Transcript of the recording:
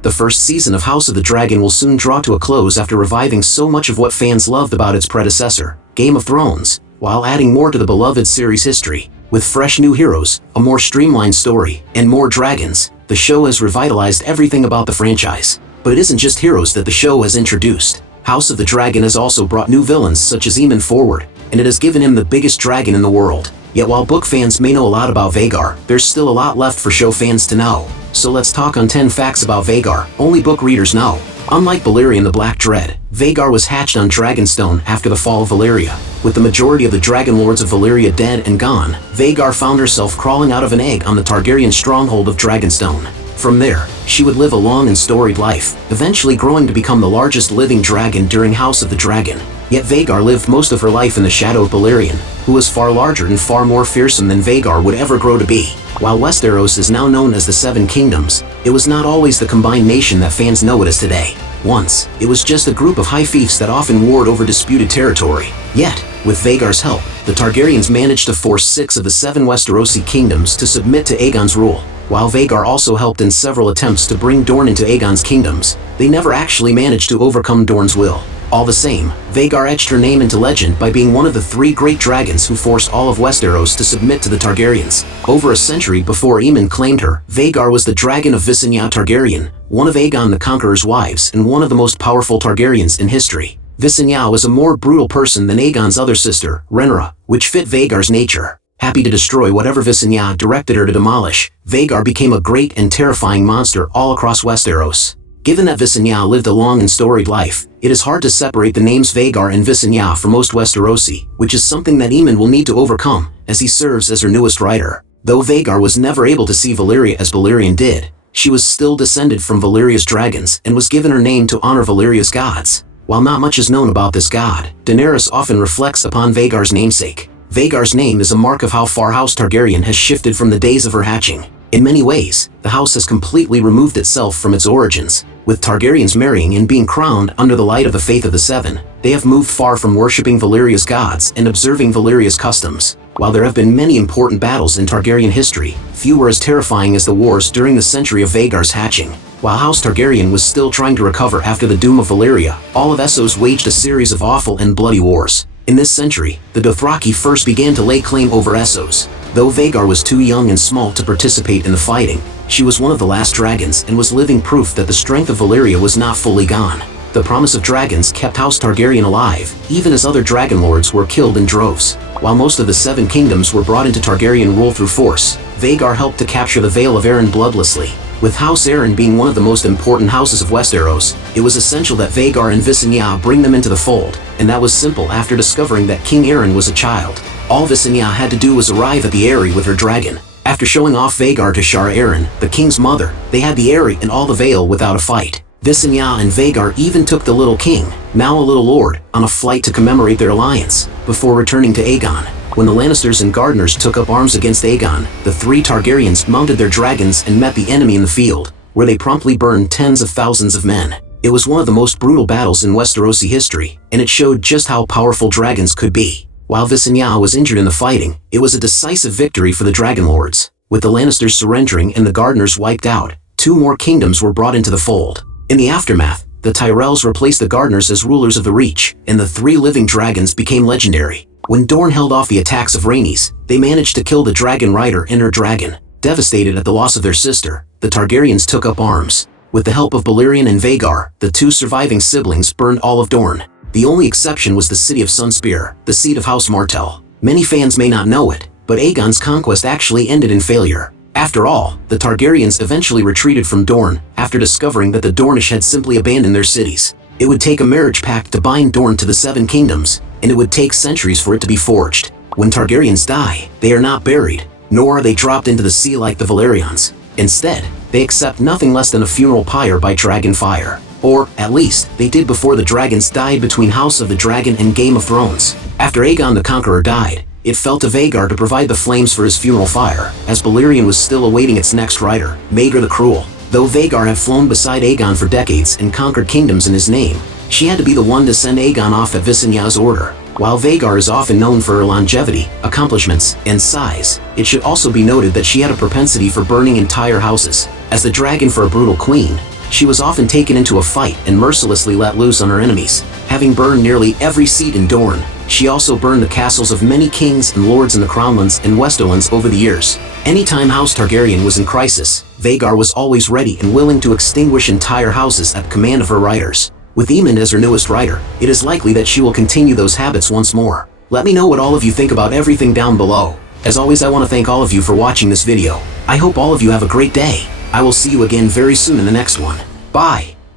The first season of House of the Dragon will soon draw to a close after reviving so much of what fans loved about its predecessor, Game of Thrones, while adding more to the beloved series' history. With fresh new heroes, a more streamlined story, and more dragons, the show has revitalized everything about the franchise. But it isn't just heroes that the show has introduced. House of the Dragon has also brought new villains such as Aemond forward, and it has given him the biggest dragon in the world. Yet while book fans may know a lot about Vhagar, there's still a lot left for show fans to know. So let's talk on 10 facts about Vhagar only book readers know. Unlike Balerion the Black Dread, Vhagar was hatched on Dragonstone after the fall of Valyria. With the majority of the Dragon Lords of Valyria dead and gone, Vhagar found herself crawling out of an egg on the Targaryen stronghold of Dragonstone. From there, she would live a long and storied life, eventually growing to become the largest living dragon during House of the Dragon. Yet Vhagar lived most of her life in the shadow of Balerion, who was far larger and far more fearsome than Vhagar would ever grow to be. While Westeros is now known as the Seven Kingdoms, it was not always the combined nation that fans know it as today. Once, it was just a group of high fiefs that often warred over disputed territory. Yet, with Vhagar's help, the Targaryens managed to force 6 of the 7 Westerosi kingdoms to submit to Aegon's rule. While Vhagar also helped in several attempts to bring Dorne into Aegon's kingdoms, they never actually managed to overcome Dorne's will. All the same, Vhagar etched her name into legend by being one of the 3 great dragons who forced all of Westeros to submit to the Targaryens. Over a century before Aemond claimed her, Vhagar was the dragon of Visenya Targaryen, one of Aegon the Conqueror's wives and one of the most powerful Targaryens in history. Visenya was a more brutal person than Aegon's other sister, Rhaenyra, which fit Vhagar's nature. Happy to destroy whatever Visenya directed her to demolish, Vhagar became a great and terrifying monster all across Westeros. Given that Visenya lived a long and storied life, it is hard to separate the names Vhagar and Visenya for most Westerosi, which is something that Aemond will need to overcome, as he serves as her newest rider. Though Vhagar was never able to see Valyria as Balerion did, she was still descended from Valyria's dragons and was given her name to honor Valyria's gods. While not much is known about this god, Daenerys often reflects upon Vhagar's namesake. Vhagar's name is a mark of how far House Targaryen has shifted from the days of her hatching. In many ways, the house has completely removed itself from its origins. With Targaryens marrying and being crowned under the light of the Faith of the Seven, they have moved far from worshipping Valyria's gods and observing Valyria's customs. While there have been many important battles in Targaryen history, few were as terrifying as the wars during the century of Vhagar's hatching. While House Targaryen was still trying to recover after the doom of Valyria, all of Essos waged a series of awful and bloody wars. In this century, the Dothraki first began to lay claim over Essos. Though Vhagar was too young and small to participate in the fighting, she was one of the last dragons and was living proof that the strength of Valyria was not fully gone. The promise of dragons kept House Targaryen alive, even as other dragon lords were killed in droves. While most of the 7 kingdoms were brought into Targaryen rule through force, Vhagar helped to capture the Vale of Arryn bloodlessly. With House Arryn being one of the most important houses of Westeros, it was essential that Vhagar and Visenya bring them into the fold, and that was simple after discovering that King Arryn was a child. All Visenya had to do was arrive at the Eyrie with her dragon. After showing off Vhagar to Shara Arryn, the king's mother, they had the Eyrie and all the Vale without a fight. Visenya and Vhagar even took the little king, now a little lord, on a flight to commemorate their alliance, before returning to Aegon. When the Lannisters and Gardeners took up arms against Aegon, the 3 Targaryens mounted their dragons and met the enemy in the field, where they promptly burned tens of thousands of men. It was one of the most brutal battles in Westerosi history, and it showed just how powerful dragons could be. While Visenya was injured in the fighting, it was a decisive victory for the Dragon Lords. With the Lannisters surrendering and the Gardeners wiped out, 2 more kingdoms were brought into the fold. In the aftermath, the Tyrells replaced the Gardeners as rulers of the Reach, and the 3 living dragons became legendary. When Dorne held off the attacks of Rhaenys, they managed to kill the dragon rider and her dragon. Devastated at the loss of their sister, the Targaryens took up arms. With the help of Balerion and Vhagar, the 2 surviving siblings burned all of Dorne. The only exception was the city of Sunfyre, the seat of House Martell. Many fans may not know it, but Aegon's conquest actually ended in failure. After all, the Targaryens eventually retreated from Dorne after discovering that the Dornish had simply abandoned their cities. It would take a marriage pact to bind Dorne to the 7 kingdoms, and it would take centuries for it to be forged. When Targaryens die, they are not buried, nor are they dropped into the sea like the Valerians. Instead, they accept nothing less than a funeral pyre by dragon fire. Or, at least, they did before the dragons died between House of the Dragon and Game of Thrones. After Aegon the Conqueror died, it fell to Vhagar to provide the flames for his funeral fire, as Balerion was still awaiting its next rider, Maegor the Cruel. Though Vhagar had flown beside Aegon for decades and conquered kingdoms in his name, she had to be the one to send Aegon off at Visenya's order. While Vhagar is often known for her longevity, accomplishments, and size, it should also be noted that she had a propensity for burning entire houses. As the dragon for a brutal queen, She was often taken into a fight and mercilessly let loose on her enemies. Having burned nearly every seat in Dorne, she also burned the castles of many kings and lords in the Crownlands and Westerlands over the years. Anytime House Targaryen was in crisis, Vhagar was always ready and willing to extinguish entire houses at command of her riders. With Aemond as her newest rider, it is likely that she will continue those habits once more. Let me know what all of you think about everything down below. As always, I want to thank all of you for watching this video. I hope all of you have a great day. I will see you again very soon in the next one. Bye!